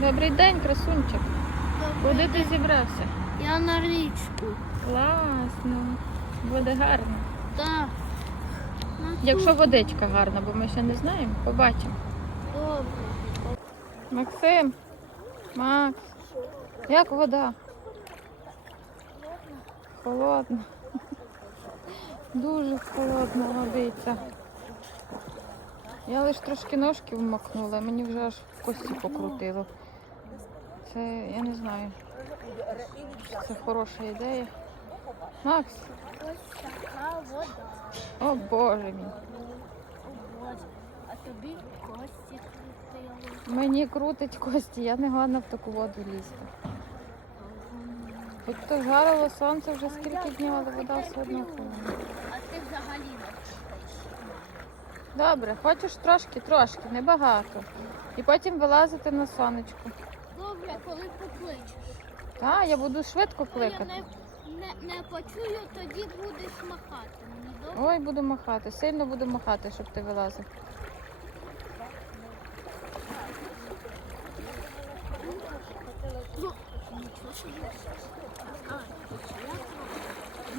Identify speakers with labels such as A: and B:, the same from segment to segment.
A: Добрий день, красунчик. Куди ти зібрався?
B: Я на річку.
A: Класно. Буде гарно.
B: Так.
A: Якщо водичка гарна, бо ми ще не знаємо, побачимо.
B: Добре.
A: Максим, Макс, як вода? Холодна. Дуже холодна водиця. Я лише трошки ножки вмокнула, мені вже аж кості покрутило. Це я не знаю. Це хороша ідея. Макс,
B: Ось така вода.
A: о боже мій.
B: О, Боже. А тобі кості крутили.
A: Мені крутить кості, я не годна в таку воду лізти. Хоч то жарило сонце вже скільки днів, але вода все одно холодна.
B: А ти взагалі не
A: Добре, хочеш трошки, трошки, небагато. І потім вилазити на сонечко.
B: Добре, коли покличеш.
A: Так, я буду швидко
B: Коли я
A: кликати.
B: не, не, не почую, тоді будеш махати мені. Добре?
A: Ой, буду махати, сильно буду махати, щоб ти вилазив.
B: Нічого собі. А,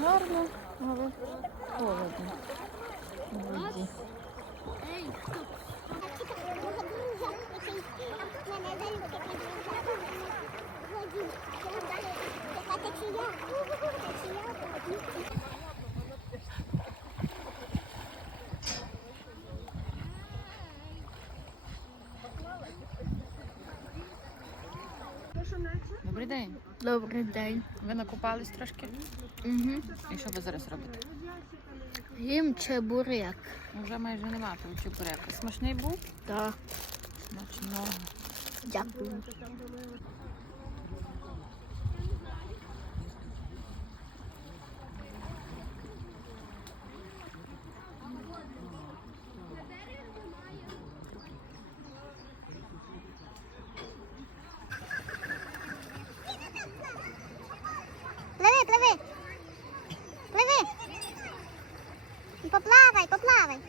A: Гарно, але холодно. у воді. Добрий день.
B: Добрий день.
A: Ви накупались трошки?
B: Угу.
A: І що ви зараз робите?
B: Їм чебурек.
A: Вже майже нема того чебурека. Смачний був?
B: Так.
A: Смачного.
B: Дякую. Поплавай, поплавай.